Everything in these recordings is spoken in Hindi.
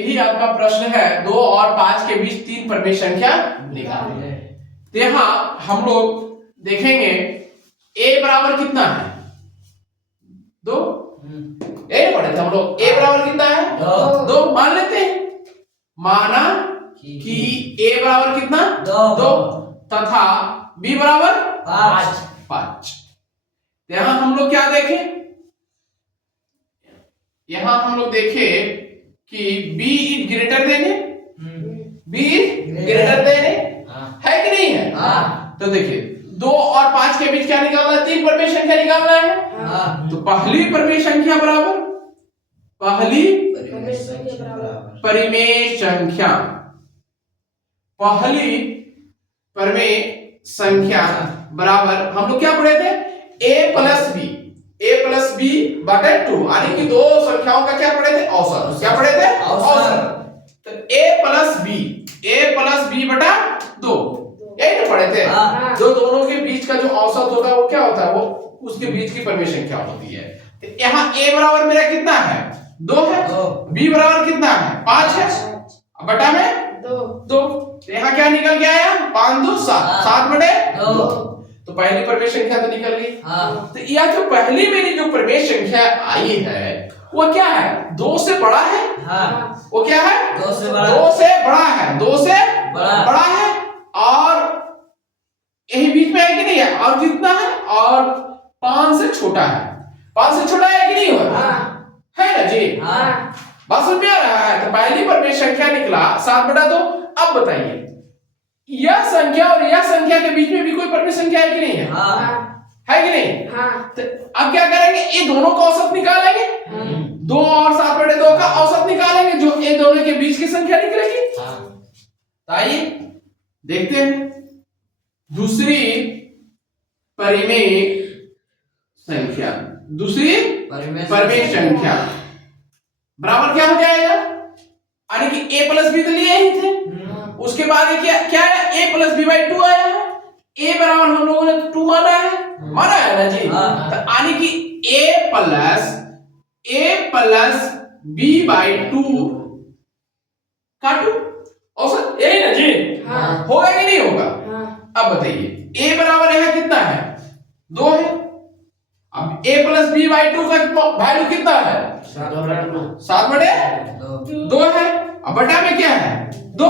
यही आपका प्रश्न है, 2 और 5 के बीच 3 परमेय संख्या निकालिए। तो यहाँ हम लोग देखेंगे a बराबर कितना है 2, ए पढ़े थे हम लोग। a बराबर कितना है 2 मान लेते हैं। माना कि a बराबर कितना 2 तथा b बराबर 5। यहां हम लोग क्या देखें, यहां हम लोग देखें कि b is greater than a, b is greater than a है कि नहीं है। तो देखिए 2 और 5 के बीच क्या निकालना है, 3 परमेय संख्या निकालना है। तो पहली परमेय संख्या बराबर पहली परमेय संख्या, पहली परमेय संख्या बराबर हम लोग क्या पढ़े थे, a प्लस b बटे 2, यानी कि दो संख्याओं का क्या पढ़े थे, औसत। क्या पढ़े थे, औसत। तो a प्लस b बटा 2, यही तो पढ़े थे। जो दोनों के बीच का जो औसत होता है वो क्या होता है, वो उसके बीच की परमेय संख्या होती है। तो यहाँ a बराबर मेरा कितना है 2 है, b बराबर कितना है 5 है, बटा में 2। तो यहाँ क्या निकल के आया 5 2 7 बटे 2। तो पहली परमेय संख्या तो निकल गई। तो यह जो पहली मेरी जो परमेय संख्या आई है वो क्या है, 2 से बड़ा है। वो क्या है, 2 से बड़ा है, 2 से बड़ा है। और यही बीच में है कि नहीं है, और कितना है, और 5 से छोटा है। 5 से छोटा है कि नहीं हो, है ना जी। बात समझ में आ रहा है। तो पहली परमेय संख्या निकला 7 बटा 2। अब बताइए यह संख्या और यह संख्या के बीच में भी कोई परमेय संख्या है कि नहीं है, है कि नहीं। तो अब क्या करेंगे, ये दोनों का औसत निकालेंगे, 2 और 7 बटे 2 का औसत निकालेंगे, जो ये दोनों के बीच की संख्या निकलेगी। तो आइए देखते हैं दूसरी परमेय संख्या, दूसरी परमेय संख्या बराबर क्या हो जाएगा, यानी कि a प्लस बी तो लिए ही थे। उसके बाद क्या है, a प्लस बी बाई 2 आया है। a बराबर हम लोगों ने 2 माना है ना जी। तो यानी कि a प्लस बी बाई 2 का 2 औसत, यही ना जी। होगा कि नहीं होगा। अब बताइए a बराबर यहाँ कितना है 2 है। अब a प्लस बी बाई 2 का वैल्यू कितना है 7 बटे 2 है। अब बटा में क्या है 2,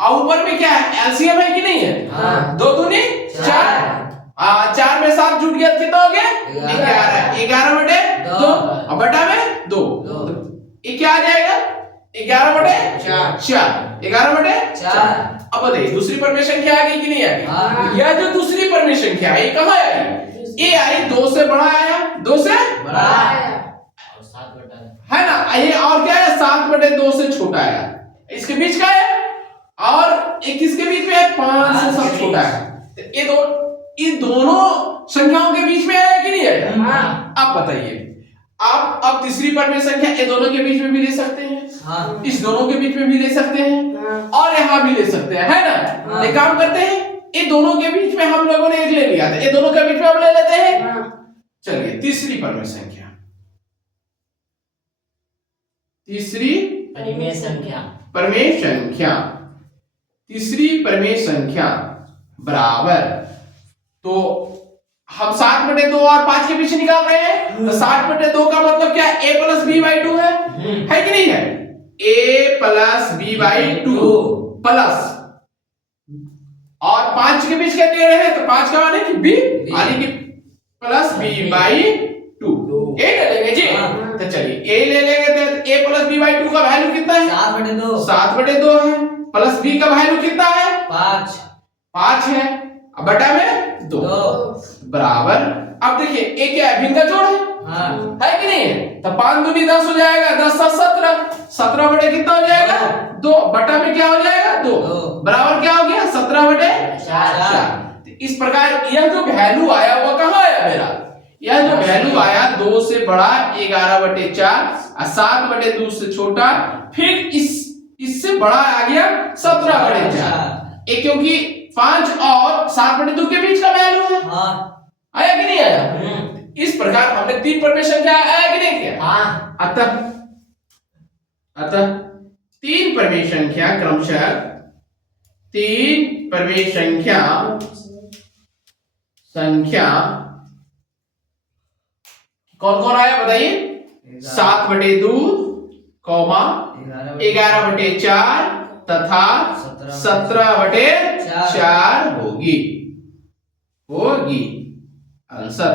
और ऊपर में क्या है एलसीएम है कि नहीं है, 2 दूनी 4, 4 में 7 जुट गया कितना हो गया 11 बटे 2, अब बटा में 2। ये क्या आ जाएगा 11 बटे 4, 11 बटे 4। अब बताइए दूसरी परमेय संख्या आ गई कि नहीं आ गई। यह जो दूसरी परमेय संख्या आई कहाँ आई, ये आई 2 से बड़ा आया, 2 से बड़ा आया है ना। ये और क्या है 7 बटे 2 से छोटा आया, इसके बीच का है, और एक किसके बीच में है 5 से सब छोटा है। ये दोनों संख्याओं के बीच में आया कि नहीं आया। अब बताइए आप अब तीसरी परमेय संख्या ये दोनों के बीच में भी ले सकते हैं, इस दोनों के बीच में भी ले सकते हैं, और यहाँ भी ले सकते हैं, है ना। एक काम करते हैं, ये दोनों के बीच में हम लोगों ने एक ले लिया था, ये दोनों के बीच में हम ले लेते हैं। चलिए तीसरी परमेय संख्या, तीसरी परमेय संख्या बराबर, तो हम 7 बटे 2 और 5 के बीच निकाल रहे हैं। तो 7 बटे 2 का मतलब क्या है, a प्लस बी बाई 2 है कि नहीं है। a plus B by 2 plus, और 5 के बीच क्या दे रहे हैं, तो 5 का माने कि b, यानी कि प्लस बी बाई 2, ए ले लेंगे जी। तो चलिए a ले लेंगे, तो a प्लस बी बाई 2 का वैल्यू कितना है 7 बटे 2 है, प्लस b का वैल्यू कितना है 5 है, अब बटा में 2 बराबर। अब देखिए a क्या है, भिन्न का जोड़ है कि नहीं है। तो 5 दूनी 10 हो जाएगा, 10 7 17 बटे कितना हो जाएगा 2, बटा में क्या हो जाएगा 2 बराबर क्या हो गया 17 बटे 4। इस प्रकार यह जो वैल्यू आया वो कहाँ आया मेरा, यह जो वैल्यू आया 2 से बड़ा 11 बटे 4, 7 बटे 2 से छोटा, फिर इससे बड़ा आ गया 17 बटे 4। क्योंकि 5 और 7 बटे 2 के बीच का वैल्यू है, आया कि नहीं आया। इस प्रकार हमने 3 परमेय संख्या आया कि नहीं किया। अतः तीन परमेय संख्या क्रमशः तीन परमेय संख्या कौन कौन आया बताइए? 7/2 कौमा 11/4 तथा 17/4 होगी आंसर।